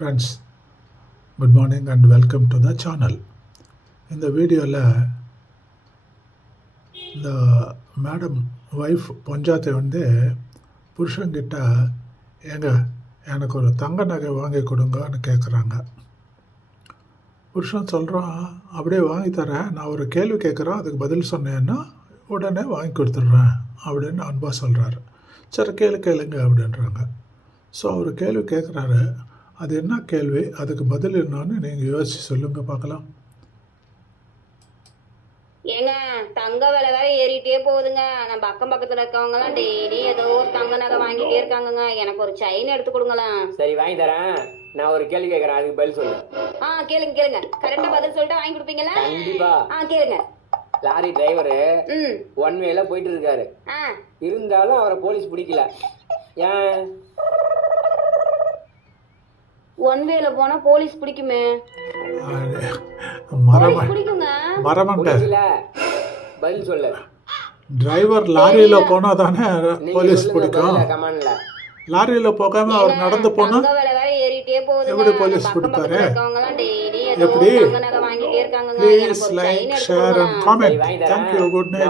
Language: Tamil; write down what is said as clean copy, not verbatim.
Friends, good morning and welcome to the channel. இந்த வீடியோவில் இந்த மேடம் ஒய்ஃப் பஞ்சாயத்தை வந்து புருஷன்கிட்ட எனக்கு ஒரு தங்க நகை வாங்கி கொடுங்கன்னு கேட்குறாங்க. புருஷன் சொல்கிறான், அப்படியே வாங்கி தரேன், நான் ஒரு கேள்வி கேட்குறேன், அதுக்கு பதில் சொன்னேன்னா உடனே வாங்கி கொடுத்துட்றேன் அப்படின்னு அன்பாக சொல்கிறாரு. சரி கேளுங்க அப்படின்றாங்க. ஸோ அவர் கேள்வி கேட்குறாரு. அது என்ன கேள்வி, அதுக்கு பதில் என்னன்னு நீங்கள் யோசிச்சு சொல்லுங்க பார்க்கலாம். ஏங்க தங்க விலை வேற ஏறிட்டே போகுதுங்க. நம்ம அக்கம் பக்கத்துல இருக்கவங்கலாம் டெய்லி ஏதோ ஒரு தங்க நகை வாங்கிட்டே இருக்காங்கங்க. எனக்கு ஒரு செயின் எடுத்து கொடுங்களேன். சரி வாங்கி தரேன். நான் ஒரு கேள்வி கேட்கறேன், அதுக்கு பதில் சொல்லு. கேளுங்க கரெக்டா பதில் சொல்லிட்டு வாங்கி கொடுப்பீங்களா? கண்டிப்பா. கேளுங்க. லாரி டிரைவரு ஒன் வேல போயிட்டு இருக்காரு. இருந்தாலும் அவரை போலீஸ் பிடிக்கல. ஏன்? ஒன் வேல போனா போலீஸ் பிடிக்குமே. பதில் சொல்லு. டிரைவர் லாரியில போனா தானே போலீஸ் பிடிக்கும். லாரியில போகாம அவர் நடந்து போனா எப்படி போலீஸ் பிடிப்பாரு? எப்படி? Please like, share and comment. Thank you. Good night.